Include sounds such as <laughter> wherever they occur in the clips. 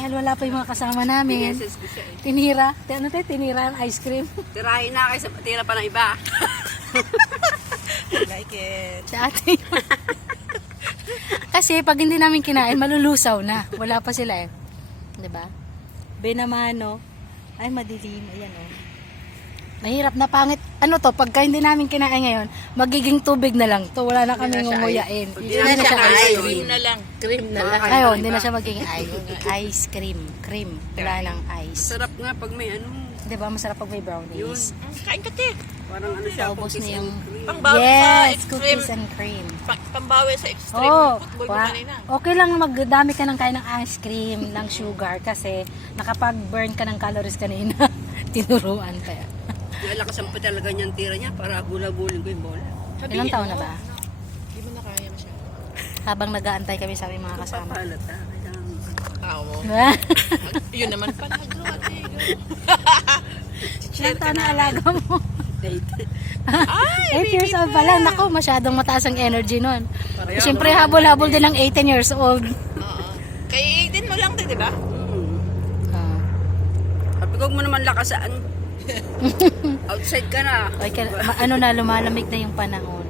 dahil wala pa yung mga kasama namin. Yes, ko siya eh. Tinira. Ano tayo? Tinira ang ice cream. <laughs> Tirahin na kayo sa tira pa ng iba. <laughs> like it. Ate. Kasi pag hindi namin kinain, malulusaw na. Wala pa sila eh. 'Di ba? Be naman, no? Ay, madilim. Ayan, oh. Mahirap na pangit. Ano to, pagka hindi namin kinain ngayon, magiging tubig na lang to. Wala na kami ngunguyain. Hindi Hindi na siya ice cream. na lang. Cream na lang. Ay, Ayun, hindi na siya magiging ice, ice cream. Cream. Wala nang ice. Sarap nga pag may ano. Di ba? Masarap pag may Yun. brownies. Kain ka, te. Parang ano siya. Paubos cookies na yung- and cream. Pangbawi sa Yes, extreme. cookies and cream. Pa- pambawi sa extreme Oh, football wa- kanina. okay lang magdami ka ng kain ng ice cream, ng sugar kasi nakapag-burn ka ng calories kanina. <laughs> Tinuruan ka. Nalakasan pa talaga niyang tira niya para hula-bulin ko yung bola. Ilang taon na ba? Hindi mo na kaya masyado. Habang nag-aantay kami sa aming mga kasama. Papalat ha. Kailangan Tao mo. <laughs> Yun naman pala. Ilang taon na alaga mo? Ay, 8 years old pa lang. Naku, masyadong mataas ang energy nun. Siyempre, habol-habol din ang 18 years old. Oo. Kay Aiden mo lang, te, di ba? Hmm. Ah. Sabi ko, huwag mo naman lakasaan. <laughs> Outside ka na. Okay, ma- ano na, lumalamig na yung panahon.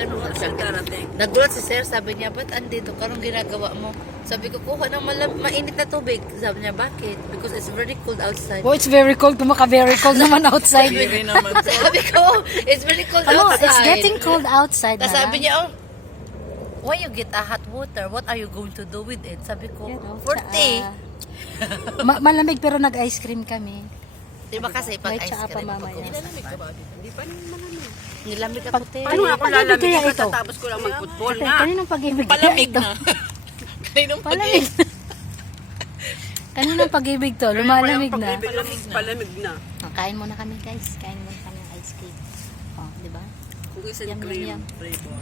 Ano sabi? darating. Nagulat si Sir, sabi niya, ba't andito ka? Anong ginagawa mo? Sabi ko, kuha ng malam- mainit na tubig. Sabi niya, bakit? Because it's very cold outside. Oh, it's very cold. Kumaka very cold naman <laughs> outside. Hindi naman. sabi ko, it's very cold Ano, outside. it's getting cold outside Tapos sabi niya, oh, why you get a hot water? What are you going to do with it? Sabi ko, Yan, oh, for tea. <laughs> Ma- malamig pero nag-ice cream kami. Di ba kasi pag May ice pa cream, mamaya. pag Nilalamig ka ba dito? Hindi pa naman ano. nilamig ako, te. Paano nga ako Paano lalamig kaya ka ito? tapos ko lang mag-football Ate, nga. kaninong pag-ibig kaya Palamig ito? na. <laughs> Kaninong Palamig. kaninong pag-ibig to? Lumalamig na. Palamig, palamig na. Oh, kain muna kami guys. Kain muna kami ng ice cream. Oh, di ba? Cookies and Yum, yum, cream yum. flavor.